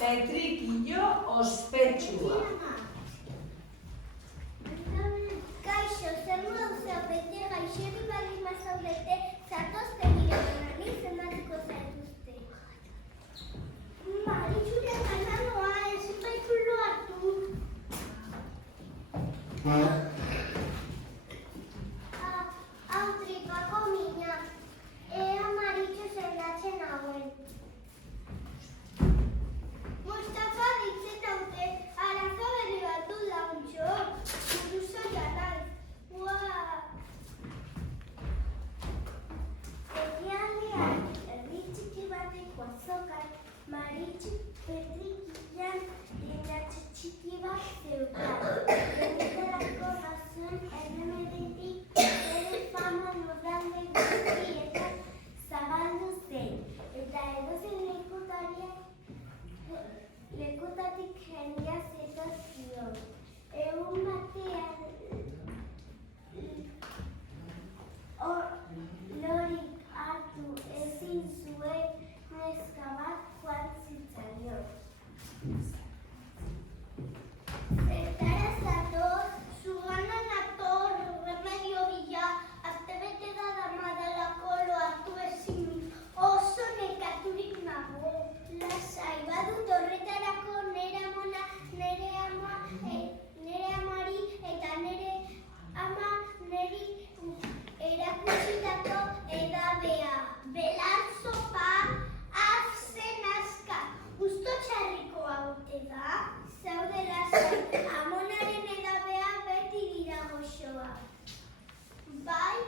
Petrikillo ospetsua. Kaixo, zer modu zaudete, gaixorik baldin bazaudete, zatozte nire banani zenbatuko zaituzte. Maritxuren gananoa, ezin baitu loatu. Hau tripako mina, ea Maritxu sendatzen hauen. Mustafa ditzen haute, arazo berri bat du launtxo, buruzo jalan. Egialdean, herri txiki bateko azokan, Maritxu Petrikillan dinatxe txiki bat zeukan. Beniterako bazuen erremedetik bere fama lurralde guztietan zabaldu zen. Eta edozein lekutatik jendea zetozkion. Egun batean lorik hartu ezin zuen neska bat joan zitzaion. Zertara zatoz, zugana nator, remedio bila, astebete da damadalako loatu ezin, oso nekaturik nago. Lasai, badut horretarako nere amona, nere amari eta nere ama neri erakutsitako edabea. Belar sopa, afzen aska, gusto txarriko haute da. Zaude lasai, amonaren edabea beti dira goxoa. Bai,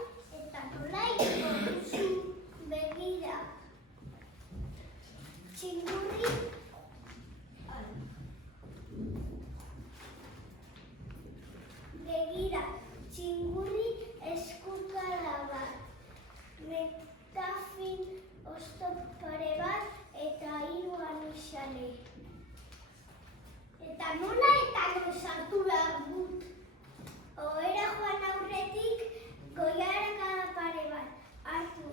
eta nola iko duzu begira. Txingurri, begira, txingurri eskukala bat, metafin oztopare bat eta 3 anixale. Eta nola eta non sartu behar dut? Ohera joan aurretik goiarakada pare bat hartu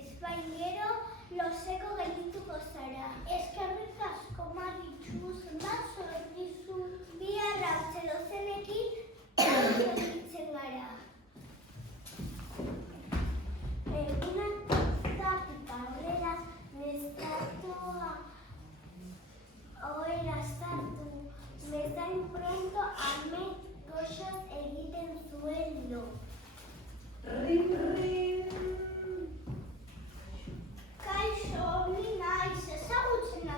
ezbain gero loseko geldituko zara. Eskerrik asko Maritxu, zenbat zordizu. Bi arrautze dozenekin gelditzen gara. Egunak zatik aurrera neskatoa ohera sartu. Bezain pronto amet goxoz egiten zuen lo. Rin, rin. Kaixo, ni naiz, ezagutzen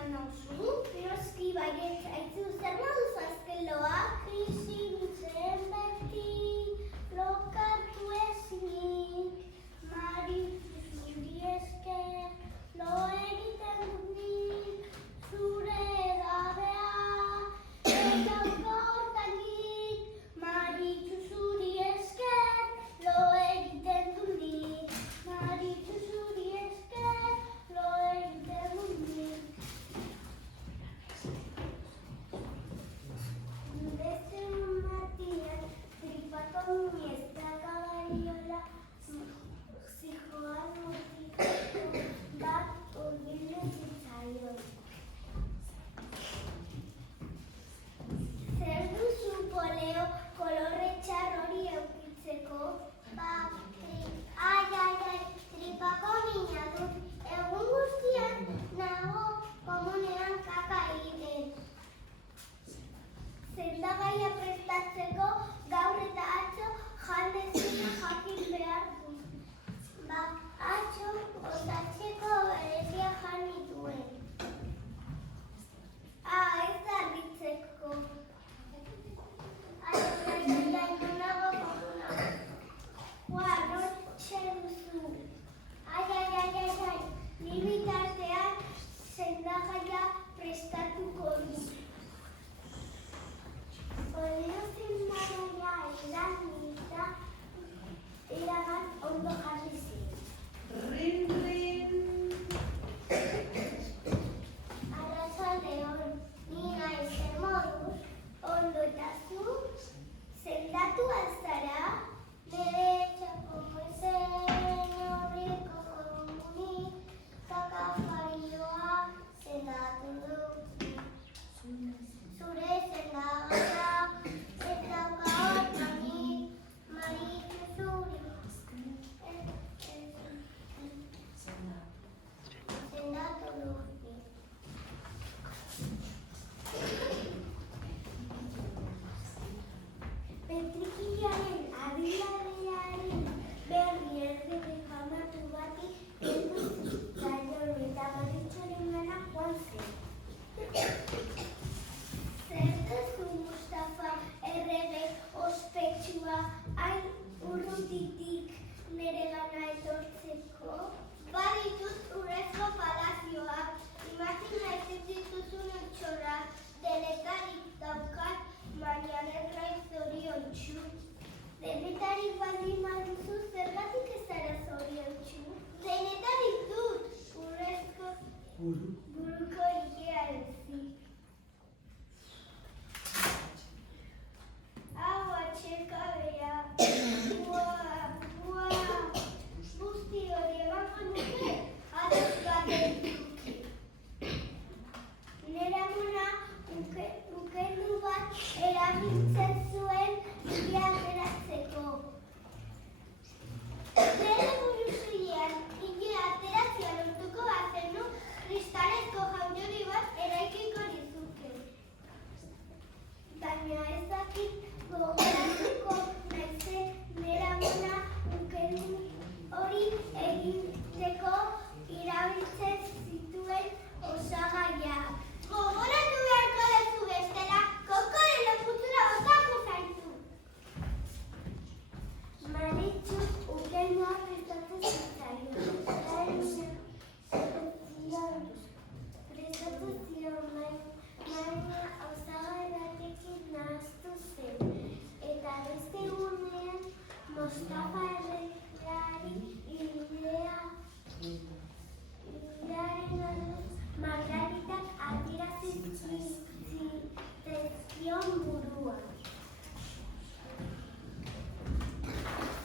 Margaritak adierazi zitzaizkion burua.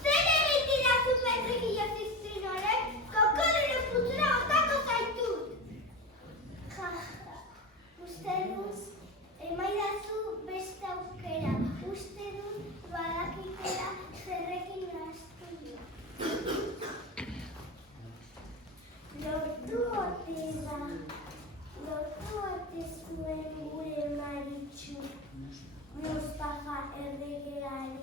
Zer egin didazu Pedrikillo ziztrinore? Kokodilo putzura botako zaitut! Uste dut, emaidazu beste aukera. Uste dut badakitela zerrekin nahastu dio. Lortu ote zuen gure Maritxu Mustafa erregeari